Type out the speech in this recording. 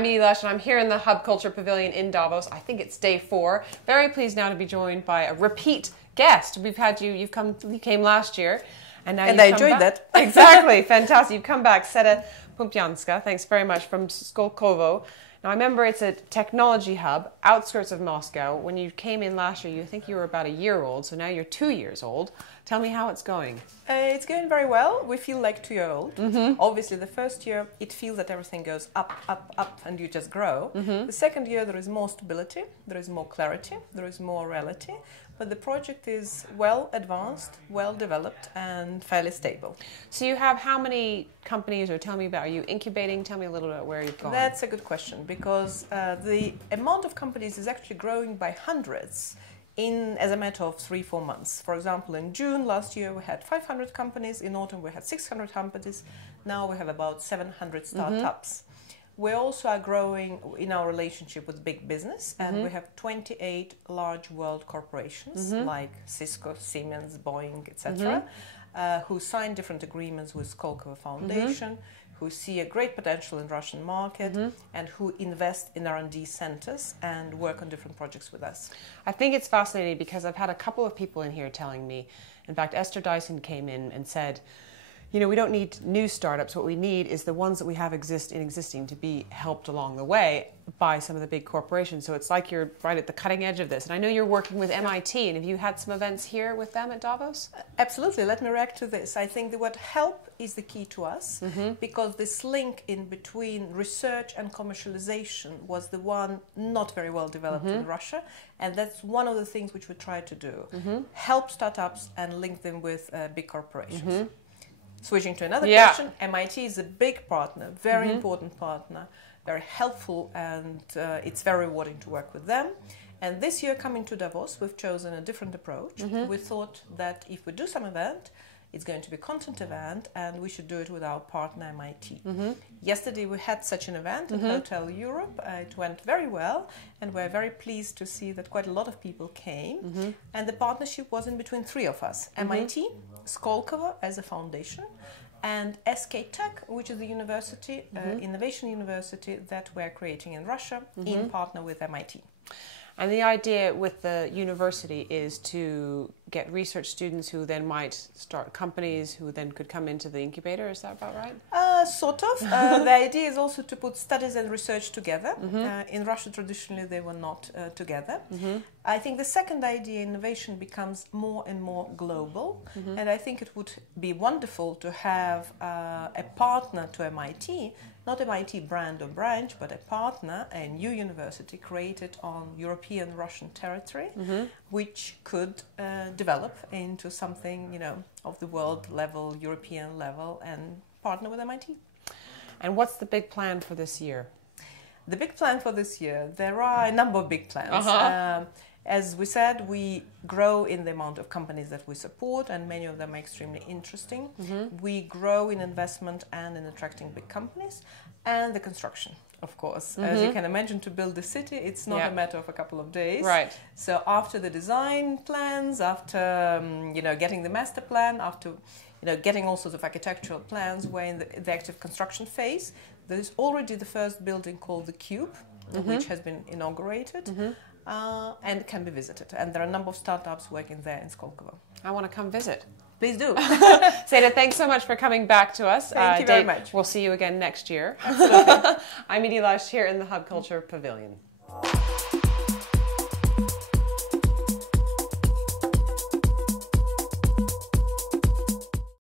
I'm Edie Lush, and I'm here in the Hub Culture Pavilion in Davos. I think it's day 4. Very pleased now to be joined by a repeat guest. We've had you. You came last year, and now I enjoyed that. Exactly, fantastic. You've come back, Seda Pumpyanskaya. Thanks very much, from Skolkovo. Now, I remember it's a technology hub, outskirts of Moscow. When you came in last year, you think you were about a year old, so now you're 2 years old. Tell me how it's going. It's going very well. We feel like 2-year-old. Obviously, the first year, it feels that everything goes up, up, up, and you just grow. The second year, there is more stability, there is more clarity, there is more reality. But the project is well advanced, well developed, and fairly stable. So you have how many companies, or tell me about, are you incubating? Tell me a little bit where you've gone. That's a good question, because the amount of companies is actually growing by hundreds as a matter of 3-4 months. For example, in June last year, we had 500 companies. In autumn, we had 600 companies. Now we have about 700 startups. We also are growing in our relationship with big business, and we have 28 large world corporations like Cisco, Siemens, Boeing, etc., who sign different agreements with Skolkovo Foundation, who see a great potential in Russian market, and who invest in R&D centers and work on different projects with us. I think it's fascinating because I've had a couple of people in here telling me, in fact, Esther Dyson came in and said, you know, we don't need new startups. What we need is the ones that we have existing to be helped along the way by some of the big corporations. So it's like you're right at the cutting edge of this. And I know you're working with MIT, and have you had some events here with them at Davos? Absolutely. Let me react to this. I think the word help is the key to us, because this link in between research and commercialization was the one not very well developed in Russia. And that's one of the things which we try to do. Help startups and link them with big corporations. Switching to another question, MIT is a big partner, very important partner, very helpful, and it's very rewarding to work with them. And this year, coming to Davos, we've chosen a different approach. We thought that if we do some event, it's going to be a content event, and we should do it with our partner MIT. Yesterday we had such an event at Hotel Europe. It went very well, and we're very pleased to see that quite a lot of people came. And the partnership was in between 3 of us: MIT, Skolkovo as a foundation, and SK Tech, which is the university, innovation university that we're creating in Russia in partner with MIT. And the idea with the university is to get research students who then might start companies who then could come into the incubator. Is that about right? Sort of. The idea is also to put studies and research together. In Russia, traditionally, they were not together. I think the second idea, innovation, becomes more and more global. And I think it would be wonderful to have a partner to MIT, not MIT brand or branch, but a partner, a new university created on European Russian territory, which could develop into something, you know, of the world level, European level, and partner with MIT. And what's the big plan for this year? The big plan for this year, there are a number of big plans. As we said, we grow in the amount of companies that we support, and many of them are extremely interesting. We grow in investment and in attracting big companies, and the construction, of course. As you can imagine, to build a city, it's not a matter of a couple of days. Right. So after the design plans, after you know, getting the master plan, after getting all sorts of architectural plans, we're in the active construction phase. There is already the first building called the Cube, which has been inaugurated. And can be visited. And there are a number of startups working there in Skolkovo. I want to come visit. Please do. Seda, thanks so much for coming back to us. Thank you very much. We'll see you again next year. Absolutely. I'm Edie Lush here in the Hub Culture Pavilion.